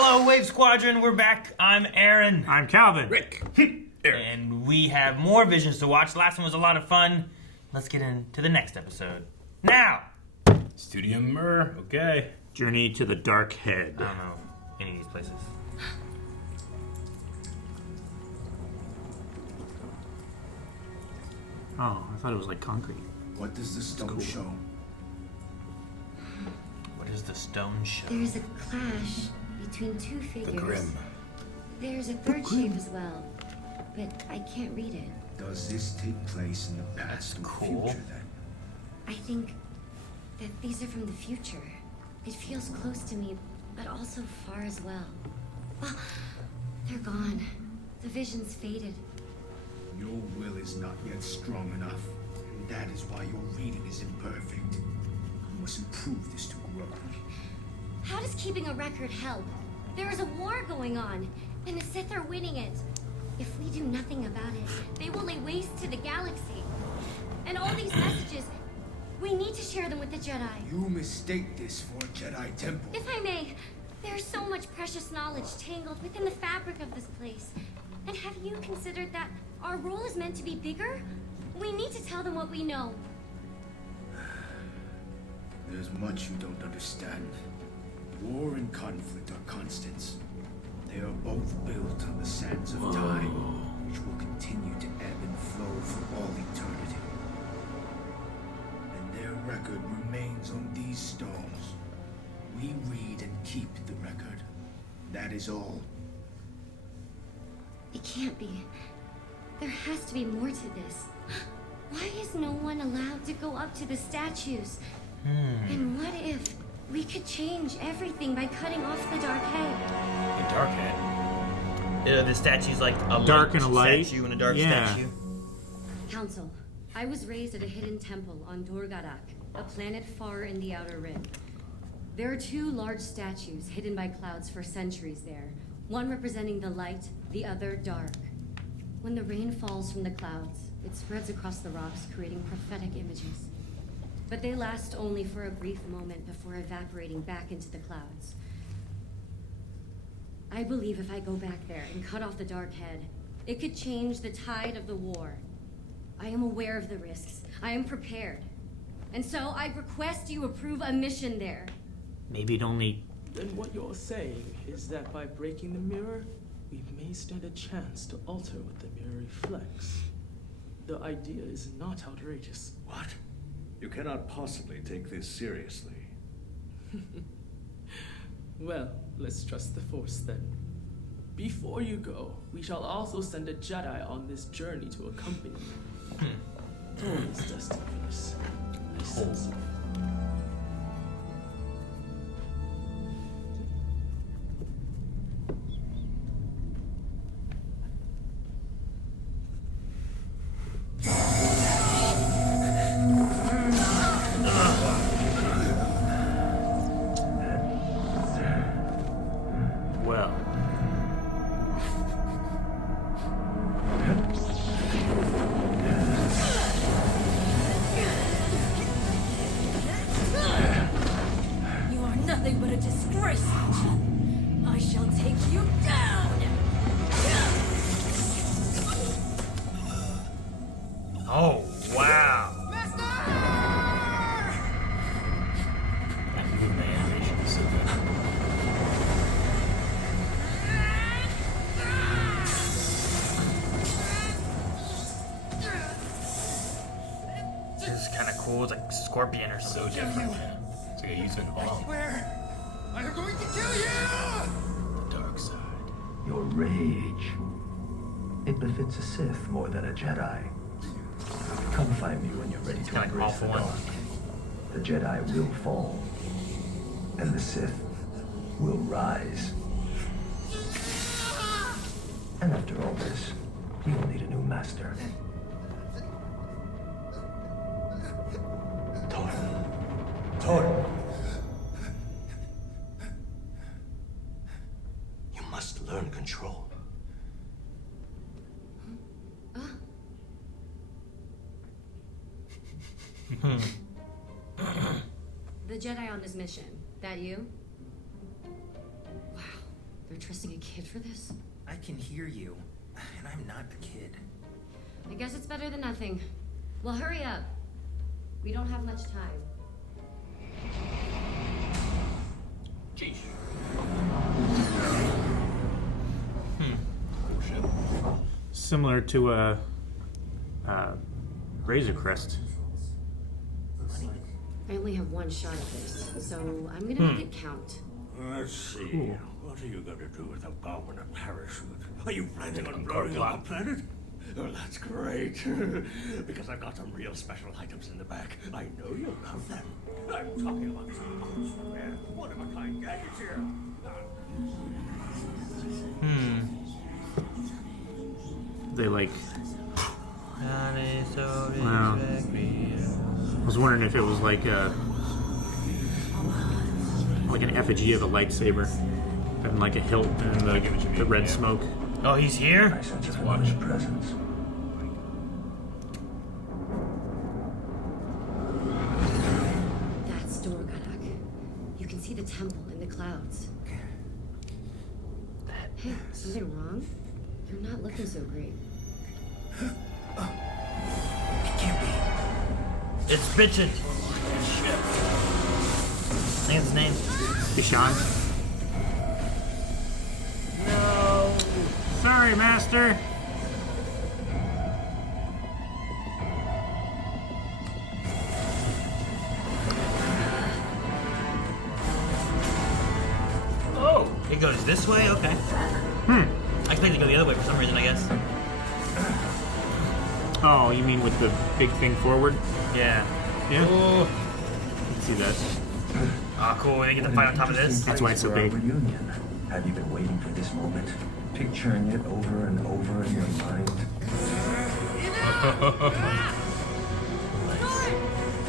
Hello, Wave Squadron. We're back. I'm Aaron. I'm Calvin. Rick. And we have more visions to watch. Last one was a lot of fun. Let's get into the next episode. Now! Studio Mir. Okay. Journey to the Dark Head. I don't know any of these places. Oh, I thought it was like concrete. What does the stone show? What is the stone show? There's a clash between two figures. The Grim. There's a third shape as well, but I can't read it. Does this take place in the past and cool. future then? I think that these are from the future. It feels close to me, but also far as well. Oh, they're gone. The vision's faded. Your will is not yet strong enough, and that is why your reading is imperfect. You must improve this to grow. How does keeping a record help? There is a war going on, and the Sith are winning it. If we do nothing about it, they will lay waste to the galaxy. And all these messages, we need to share them with the Jedi. You mistake this for a Jedi temple. If I may, there's so much precious knowledge tangled within the fabric of this place. And have you considered that our role is meant to be bigger? We need to tell them what we know. There's much you don't understand. War and conflict are constants. They are both built on the sands of time, which will continue to ebb and flow for all eternity. And their record remains on these stones. We read and keep the record. That is all. It can't be. There has to be more to this. Why is no one allowed to go up to the statues? And what if we could change everything by cutting off the dark head? The dark head. The statue's like a Dark and a light? statue and a dark Yeah. statue. Council, I was raised at a hidden temple on Dorgadak, a planet far in the Outer Rim. There are two large statues hidden by clouds for centuries there, one representing the light, the other dark. When the rain falls from the clouds, it spreads across the rocks, creating prophetic images. But they last only for a brief moment before evaporating back into the clouds. I believe if I go back there and cut off the dark head, it could change the tide of the war. I am aware of the risks. I am prepared. And so I request you approve a mission there. Maybe it only... Then what you're saying is that by breaking the mirror, we may stand a chance to alter what the mirror reflects. The idea is not outrageous. What? You cannot possibly take this seriously. Well, let's trust the Force then. Before you go, we shall also send a Jedi on this journey to accompany you. Thorn is destined for this. I sense it. Well... You are nothing but a disgrace. I shall take you down. Oh, wow. That movement animation is so good. This is kind of cool. It's like Scorpion or So something. different, man. It's like a using bomb. I am going to kill you! The dark side. Your rage. It befits a Sith more than a Jedi. Come find me when you're ready to kinda like embrace the All for dawn. The Jedi will fall, and the Sith will rise. And after all this, you will need a new master. Torn. You must learn control. The Jedi on this mission, that you? Wow, kid for this? I can hear you, and I'm not a kid. I guess it's better than nothing. Well, hurry up. We don't have much time. Jeez. Similar to a Razor Crest. I only have one shot at this, so I'm gonna make it count. Let's see. Cool. What are you going to do with a bomb and a parachute? Are you planning on blowing up the planet? Oh, that's great. Because I've got some real special items in the back. I know you'll love them. I'm talking about some one-of-a-kind gadgets here. They like. Wow. I was wondering if it was like an effigy of a lightsaber, and like a hilt and the red smoke. Oh, he's here? I sense a familiar presence. That's Dorgadak. You can see the temple in the clouds. Hey, something wrong? You're not looking so great. It can't be. It's Bitchin. I think it's his name. Ishan. No. Sorry, Master. Oh, it goes this way? Okay. I expected to go the other way for some reason, I guess. Oh, you mean with the big thing forward? Yeah. Yeah. Oh, You can see that. cool. They get to fight on top of this. That's why it's so For our big. reunion. Have you been waiting for this moment? Picturing it over and over in your mind?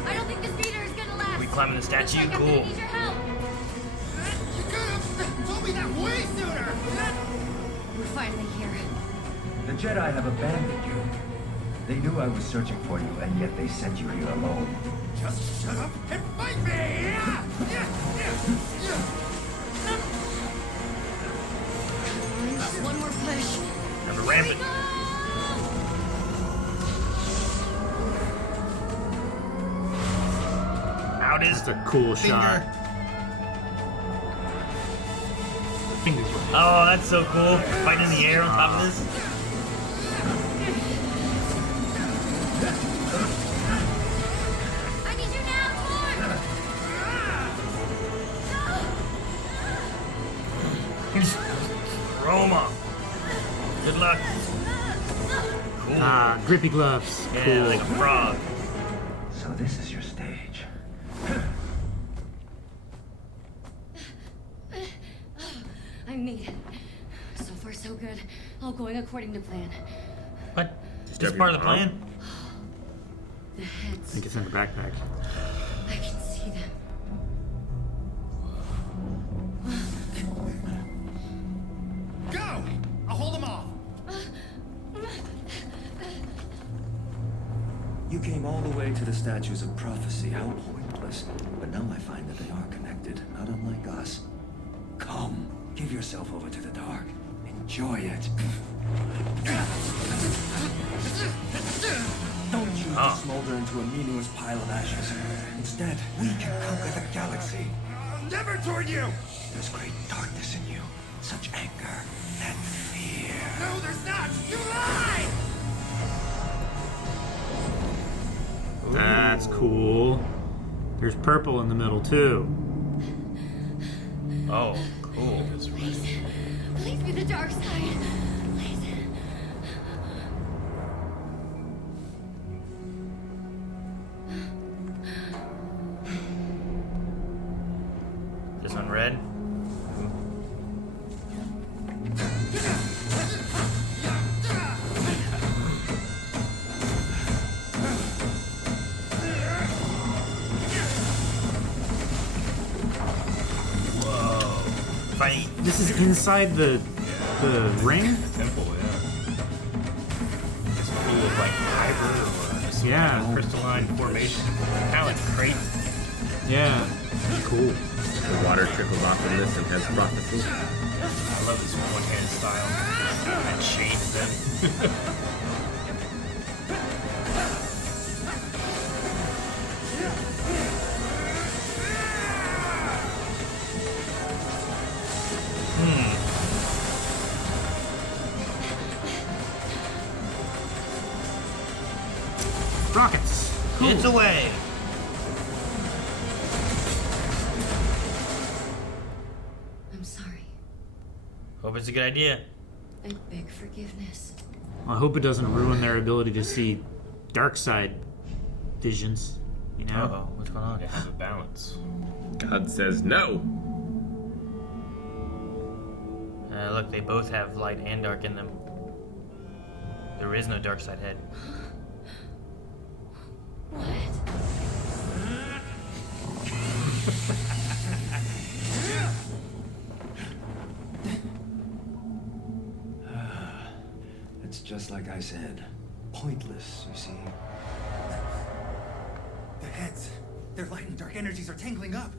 I don't think this meter is gonna last. We climbing the statue? Looks like I'm Cool. gonna need your help. You could have told me that way sooner! We're finally here. The Jedi have abandoned you. They knew I was searching for you, and yet they sent you here alone. Just shut up and fight me! One more push. Have a rampant. Out is That's a cool shot. Fingers. Oh, that's so cool. Fighting in the air on top of this. I need you now, Torn! Just throw him off. Good luck. Cool. Ah, grippy gloves. Yeah, Cool. like a frog. So this is your stage. I'm made it. So far, so good. All going according to plan. What? Just part of the plan? The I heads. think it's in the backpack. I can see them. Go! I'll hold him off! You came all the way to the statues of prophecy. How pointless. But now I find that they are connected, not unlike us. Come, give yourself over to the dark. Enjoy it. Don't choose to smolder into a meaningless pile of ashes. Instead, we can conquer the galaxy. Never toward you! There's great darkness in you. Such anger and fear. No, there's not! You lie! That's cool. There's purple in the middle too. Oh, cool. Please. Please be the dark side. Please. This one red. Fighting. This is inside the ring? Temple, yeah. It's full of like fiber or some Yeah. kind of crystalline formation. Kind of like crazy. Yeah. Cool. The water trickles off and listen as prophecy. I love this one-hand style. That shades them. Rockets. Cool. It's away. I'm sorry. Hope it's a good idea. I beg forgiveness. I hope it doesn't ruin their ability to see dark side visions. You know? Uh-oh, what's going on? They have a balance. God says no. Look, they both have light and dark in them. There is no dark side head. What? It's just like I said. Pointless, you see. The heads. Their light and dark energies are tangling up.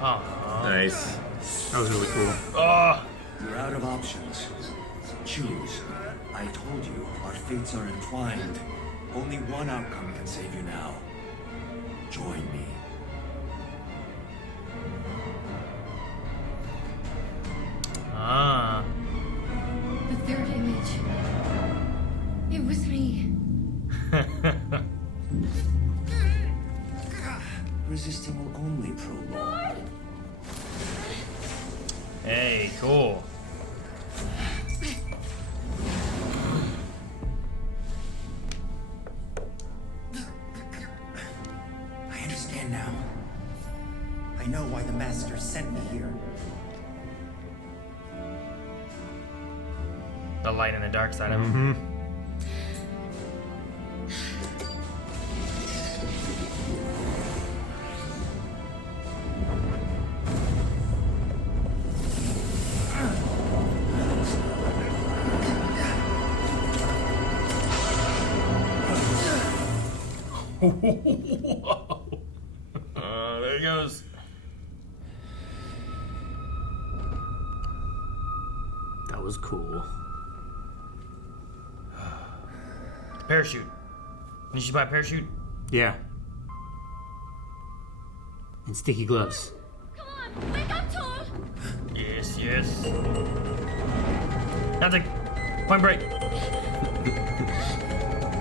Oh. Nice. That was really cool. Oh. You're out of options. Choose. I told you, our fates are entwined. Only one outcome can save you now. Join me. Ah. The third image. It was me. Resisting will only prolong. Hey, cool. I understand now. I know why the Master sent me here. The light and the dark side of him. Whoa. There he goes. That was cool. Parachute. Did you buy a parachute? Yeah. And sticky gloves. Come on, wake up, Tool! Yes, yes. Nothing. Point break.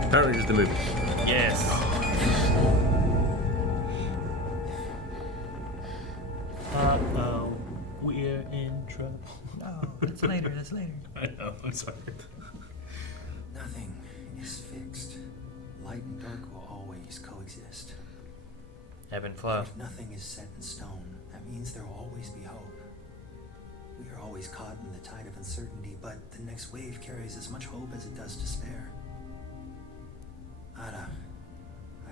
Power Rangers the movie. Yes. Uh-oh. We're in trouble. No, that's later, that's later. I know, I'm sorry. Nothing is fixed. Light and dark will always coexist. Ebb and flow. If nothing is set in stone, that means there will always be hope. We are always caught in the tide of uncertainty, but the next wave carries as much hope as it does despair. Ada,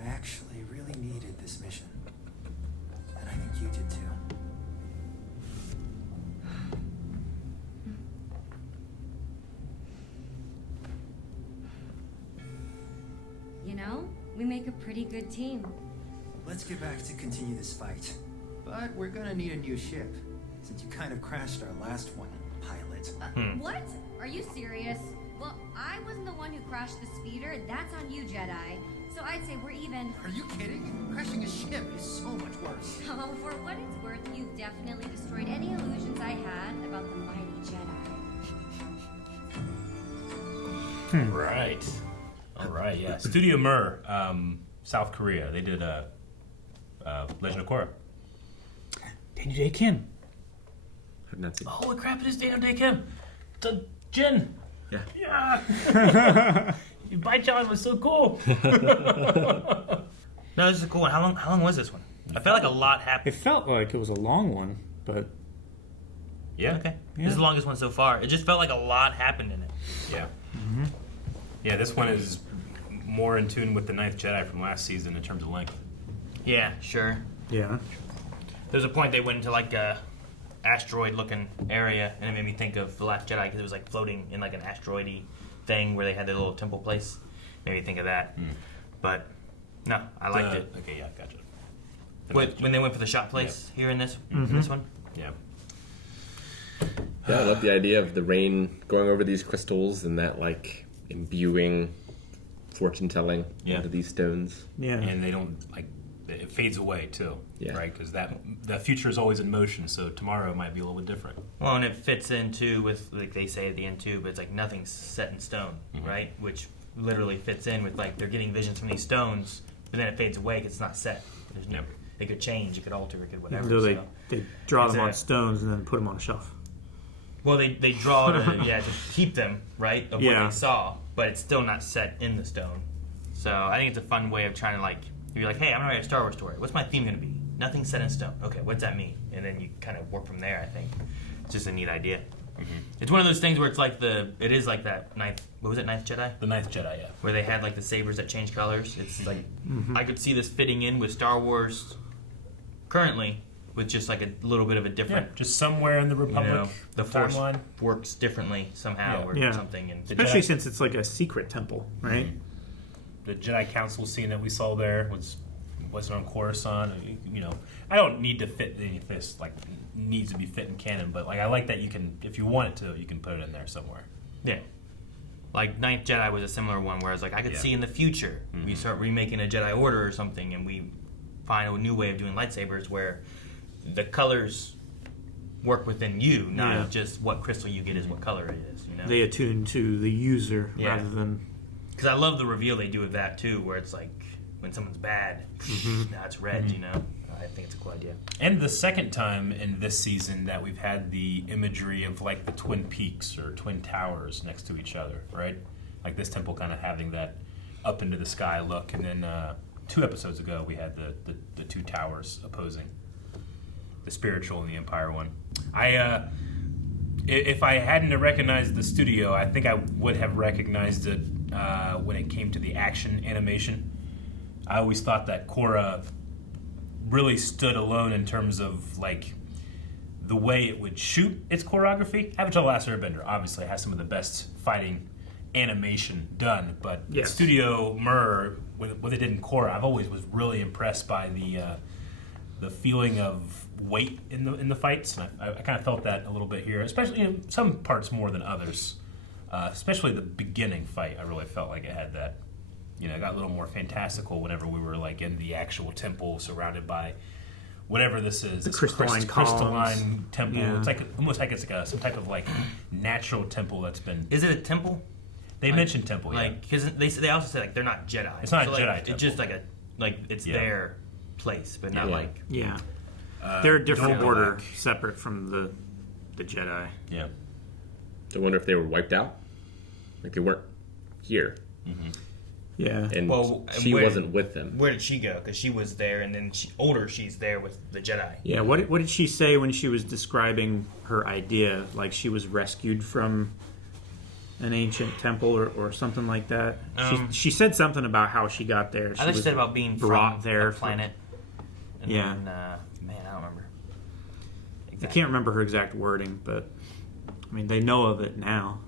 I actually really needed this mission. And I think you did too. You know, we make a pretty good team. Let's get back to continue this fight. But we're gonna need a new ship, since you kind of crashed our last one, pilot. What? Are you serious? Well, I wasn't the one who crashed the speeder. That's on you, Jedi. So I'd say we're even. Are you kidding? Crashing a ship is so much worse. Oh, for what it's worth, you've definitely destroyed any illusions I had about the mighty Jedi. Right. All right, yeah. Studio Mir, South Korea. They did Legend of Korra. Daniel Day Kim. I've not seen. Holy crap, it is Daniel Day Kim. The Jin. Yeah. Yeah. Your bite challenge was so cool. No, this is a cool one. How long was this one? I felt like a lot happened. It felt like it was a long one, but Yeah. Okay. Yeah. This is the longest one so far. It just felt like a lot happened in it. Yeah. Yeah, this one is more in tune with the Ninth Jedi from last season in terms of length. Yeah, sure. yeah. There's a point they went into like a asteroid-looking area, and it made me think of The Last Jedi because it was like floating in like an asteroidy thing where they had their little temple place. Made me think of that. But no, I liked it. Okay, yeah, gotcha. When they went for the shot place here in this one. Yeah. Yeah, I love the idea of the rain going over these crystals and that like imbuing fortune telling into these stones. Yeah. And they don't like it fades away too. Yeah. Right? Because the future is always in motion, so tomorrow might be a little bit different. Well, and it fits into with like they say at the end too, but it's like nothing's set in stone, right? Which literally fits in with like they're getting visions from these stones, but then it fades away because it's not set. There's no, it could change, it could alter, it could whatever. So they draw them on It's stones and then put them on a shelf. Well, they draw to keep them, right, of what they saw, but it's still not set in the stone. So I think it's a fun way of trying to like, you'd be like, hey, I'm going to write a Star Wars story. What's my theme going to be? Nothing set in stone. Okay, what's that mean? And then you kind of work from there, I think. It's just a neat idea. It's one of those things where it's like it is like that ninth Jedi? The ninth Jedi, yeah. Where they had like the sabers that change colors. It's like, I could see this fitting in with Star Wars currently, with just like a little bit of a different, just somewhere in the Republic, the Force timeline works differently somehow or something. And especially since it's like a secret temple, right? The Jedi Council scene that we saw there wasn't on Coruscant. You know, I don't need to fit any of this like needs to be fit in canon, but like I like that you can, if you want it to, you can put it in there somewhere. Yeah. Like Ninth Jedi was a similar one, where I was like, I could see in the future we start remaking a Jedi Order or something, and we find a new way of doing lightsabers where the colors work within you, not just what crystal you get is what color it is. You know, they attune to the user rather than. Because I love the reveal they do with that too, where it's like when someone's bad, now it's red. You know, I think it's a cool idea. And the second time in this season that we've had the imagery of like the Twin Peaks or Twin Towers next to each other, right? Like this temple kind of having that up into the sky look, and then 2 episodes ago we had the two towers opposing, the spiritual and the Empire one. If I hadn't have recognized the studio, I think I would have recognized it when it came to the action animation. I always thought that Korra really stood alone in terms of like the way it would shoot its choreography. Avatar: The Last Airbender obviously has some of the best fighting animation done, but Studio Mir, what they did in Korra, I've always was really impressed by the feeling of weight in the fights, and I kind of felt that a little bit here, especially in some parts more than others. Especially the beginning fight, I really felt like it had that. You know, it got a little more fantastical whenever we were like in the actual temple, surrounded by whatever this is. The crystalline temple. Yeah. It's like almost like it's like some type of like natural temple that's been. Is it a temple? They mentioned temple, like because they also say like they're not Jedi. It's not so, a like, Jedi temple. It's just like it's their place, but not like they're a different order, separate from the Jedi. Yeah. I wonder if they were wiped out, like they weren't here. Yeah. And she wasn't with them. Where did she go? Because she was there, and then she's there with the Jedi. Yeah. What did she say when she was describing her idea? Like she was rescued from an ancient temple or something like that. She said something about how she got there. I think she said about being brought from there a planet. And then, man, I don't remember. I can't remember her exact wording, but I mean they know of it now.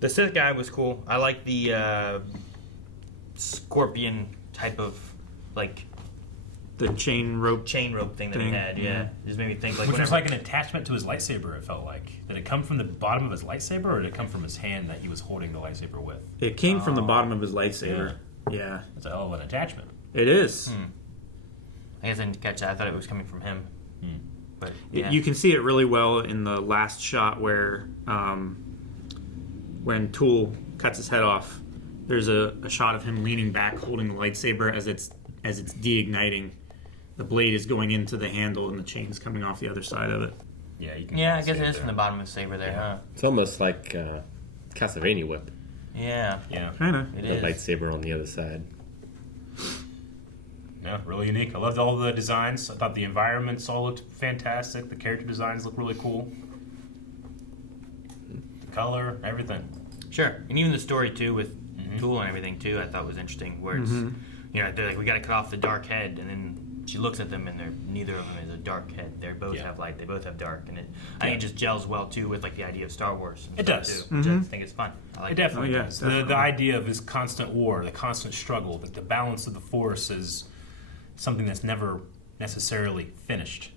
The Sith guy was cool. I like the scorpion type of like the chain rope thing that he had. Yeah, just made me think like which was like an attachment to his lightsaber. It felt like did it come from the bottom of his lightsaber, or did it come from his hand that he was holding the lightsaber with? It came from the bottom of his lightsaber. Yeah, it's a hell of an attachment. It is. I guess I didn't catch that. I thought it was coming from him. But you can see it really well in the last shot where when Tool cuts his head off, there's a shot of him leaning back holding the lightsaber as it's deigniting. The blade is going into the handle and the chain's coming off the other side of it. Yeah, you can I guess it is from the bottom of the saber there, huh? It's almost like Castlevania whip. Yeah. Kind of. The lightsaber on the other side. Yeah, really unique. I loved all the designs. I thought the environments all looked fantastic. The character designs look really cool. The color, everything. Sure, and even the story too with Tool and everything too, I thought was interesting. Where it's they're like, we got to cut off the dark head, and then she looks at them, and neither of them is a dark head. They both have light. They both have dark, and I think it just gels well too with like the idea of Star Wars. It does, too, which I think is fun. I like it definitely does. The idea of this constant war, the constant struggle, that the balance of the Force is something that's never necessarily finished.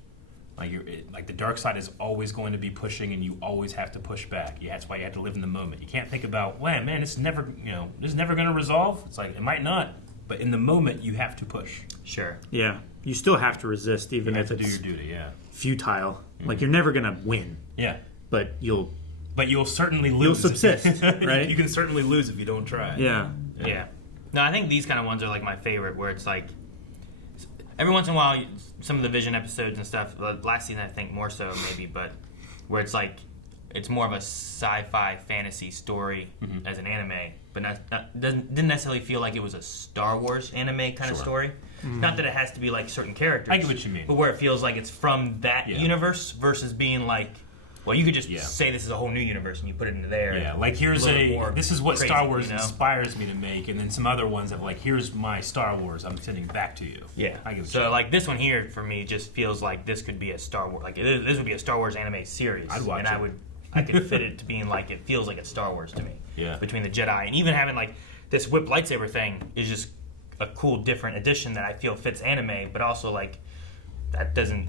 Like the dark side is always going to be pushing, and you always have to push back. That's why you have to live in the moment. You can't think about, well, man, it's never, this is never going to resolve. It's like it might not, but in the moment you have to push. Sure. Yeah, you still have to resist, even if it's do your duty. Yeah. Futile. Like you're never going to win. Yeah. But you'll certainly lose. You'll subsist, right? You can certainly lose if you don't try. Yeah. No, I think these kind of ones are like my favorite, where it's like every once in a while, some of the Vision episodes and stuff, last season I think more so maybe, but where it's like, it's more of a sci-fi fantasy story as an anime, but didn't necessarily feel like it was a Star Wars anime kind of story. Not that it has to be like certain characters. I get what you mean. But where it feels like it's from that universe versus being like, well, you could just say this is a whole new universe and you put it into there. Yeah, like this is what crazy, Star Wars inspires me to make, and then some other ones have like, here's my Star Wars, I'm sending back to you. Yeah. So like this one here for me just feels like this could be a Star Wars, like this would be a Star Wars anime series. I'd watch it. I could fit it to being like, it feels like it's Star Wars to me. Yeah. Between the Jedi and even having like this whip lightsaber thing is just a cool different addition that I feel fits anime, but also like that doesn't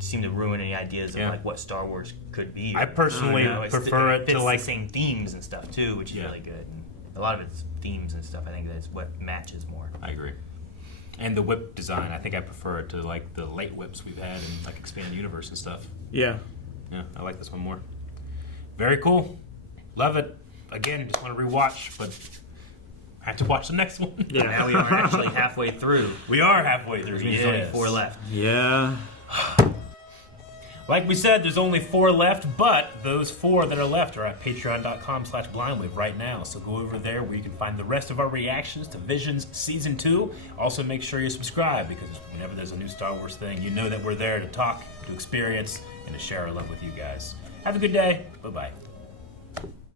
seem to ruin any ideas of like what Star Wars could be. I personally prefer it to like the same themes and stuff too, which is really good. And a lot of its themes and stuff, I think that's what matches more. I agree. And the whip design, I think I prefer it to like the late whips we've had in like Expanded Universe and stuff. Yeah. Yeah, I like this one more. Very cool. Love it. Again, just want to rewatch, but I have to watch the next one. Yeah. Now we are actually halfway through. We are halfway through. There's only 4 left. Yeah. Like we said, there's only 4 left, but those 4 that are left are at patreon.com/blindwave right now. So go over there where you can find the rest of our reactions to Visions Season 2. Also make sure you subscribe, because whenever there's a new Star Wars thing, you know that we're there to talk, to experience, and to share our love with you guys. Have a good day. Bye-bye.